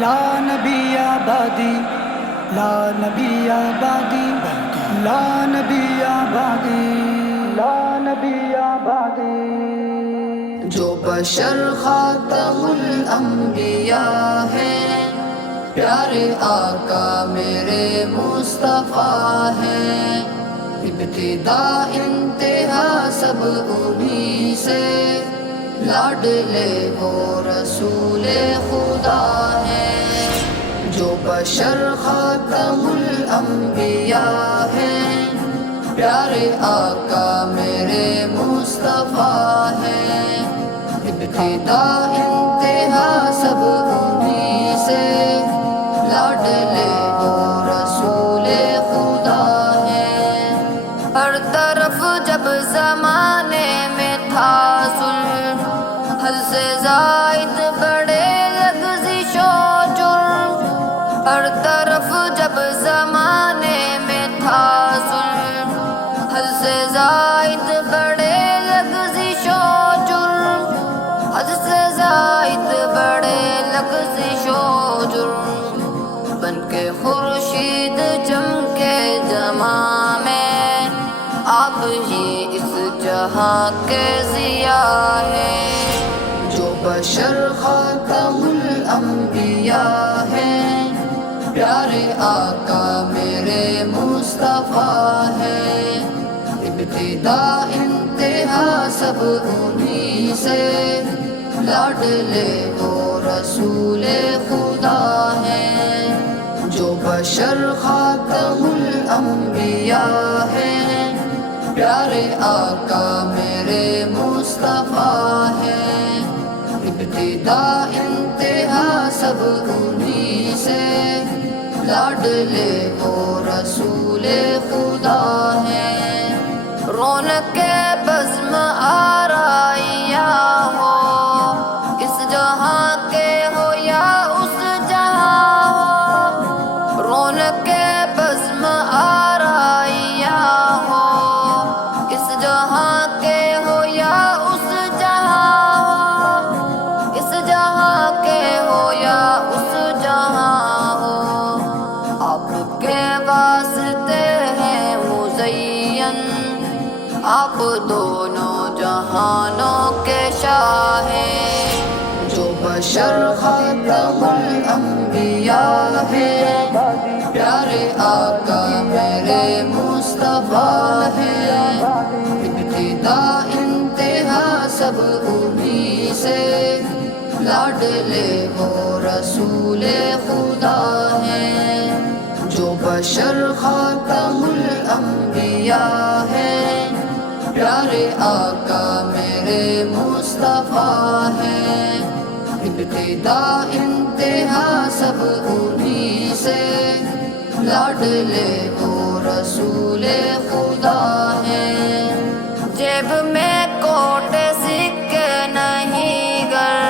لا نبی آبادی، لا نبی آبادی، لا نبی آبادی، لا نبی آبادی۔ جو بشر خاتم الانبیاء ہے، پیارے آقا میرے مصطفیٰ ہیں، ابتدا انتہا سب انہی سے، لاڈلے وہ رسول خدا ہیں۔ جو بشر خاتم الانبیاء ہیں، پیارے آقا میرے مصطفیٰ ہیں، ابتدا انتہا سب انہی سے، لاڈلے وہ رسول خدا ہیں۔ ہر طرف جب زمانے میں تھا ظلم، حد سے زائد بڑے لغزش و جرم، ہر طرف جب زمانے میں تھا ظلم، حد سے زائد بڑے لغزش و جرم، حد سے زائد بڑے لغزش و جرم، بن کے خورشید چمکے جہاں میں، آپ ہی اس جہاں کے ضیاء ہیں۔ جو بشر خاتم الانبیاء ہیں، پیارے آقا میرے مصطفیٰ ہیں، ابتدا انتہا سب انہی سے، لاڈلے وہ رسول خدا ہیں۔ جو بشر خاتم الانبیاء ہیں، پیارے آقا میرے مصطفیٰ ہیں، ابتدا انتہا سب انہی سے، لاڈلے وہ رسول خدا ہیں۔ رونق بزم آرائیاں ہو، اس جہاں کے ہو یا اس جہاں ہو، رونق بزم آرائیاں ہو، اس جہاں کے ہو یا اس جہاں ہو، اس جہاں کے ہو یا اس جہاں ہو، آپ کے واسطے ہیں مزین، آپ دونوں جہانوں کے شاہ ہیں۔ جو بشر خاتم الانبیاء ہیں، پیارے آقا میرے مصطفیٰ ہیں، ابتدا انتہا سب انہی سے، لاڈلے وہ رسول خدا ہیں۔ جو بشر خاتم الانبیاء ہیں، پیارے آقا میرے مصطفیٰ ہیں، ابتدا انتہا سب انہی سے، لاڈلے وہ رسول خدا ہیں۔ جیب میں کوٹ سکے نہیں گر،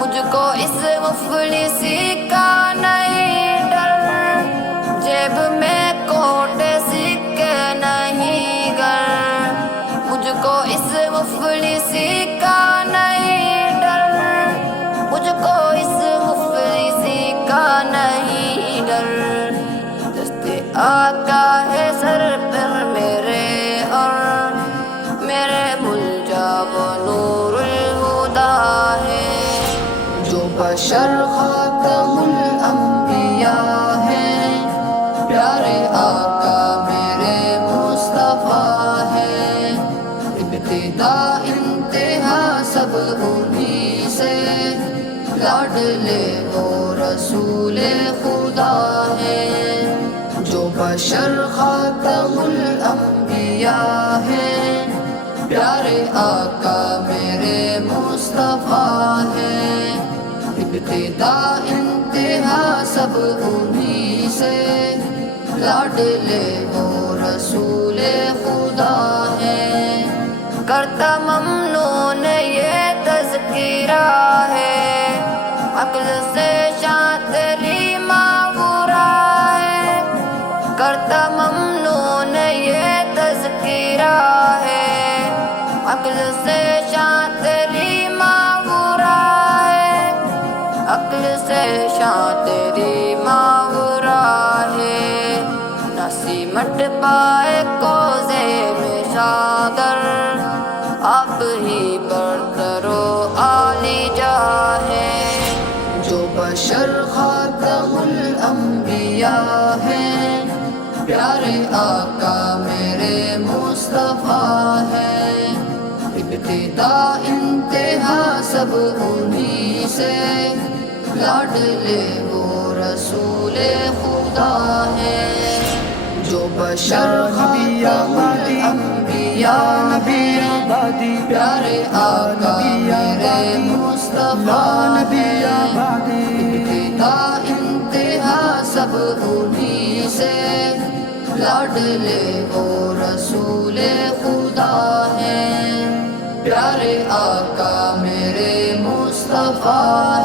مجھ کو اس مفلسی کا نہیں ڈر، جیب میں کوٹ سکے نہیں گر، مجھ کو اس مفلسی کا نہیں ڈر، مجھ کو اس مفلسی کا نہیں ڈر، دست آقا ہے سر پر میرے اور میرے ملجا وہ نور الہدیٰ ہے۔ جو بشر خاتم الانبیاء ہیں، پیارے آقا میرے مصطفیٰ ہیں، ابتدا انتہا سب انہی سے، لاڈلے وہ رسول خدا ہیں۔ جو بشر خاتم الانبیاء ہیں، پیارے آقا میرے مصطفیٰ ہیں، ابتدا انتہا سب انہی سے، لاڈلے وہ رسول خدا ہیں۔ کرتا ممنون یہ تذکرہ ہے، عقل سے شان تیری ماورا ہے، کرتا ممنون یہ تذکرہ ہے، عقل سے شان تیری ماورا ہے، عقل سے پریشاں تیری ماورا ہے، نہ سمٹ پائے کوزے میں چادر، اب ہی برتر و عالی جا ہے۔ جو بشر خاتم الانبیاء ہے، پیارے آقا میرے مصطفیٰ ہے، ابتدا انتہا سب انہی سے، لاڈلے وہ رسول خدا ہے۔ جو بشر خاتم الانبیاء ہے، پیارے آقا میرے مصطفیٰ ہے، ابتدا انتہا سب انہی سے، لاڈلے وہ رسول خدا ہے، پیارے آقا میرے مصطفیٰ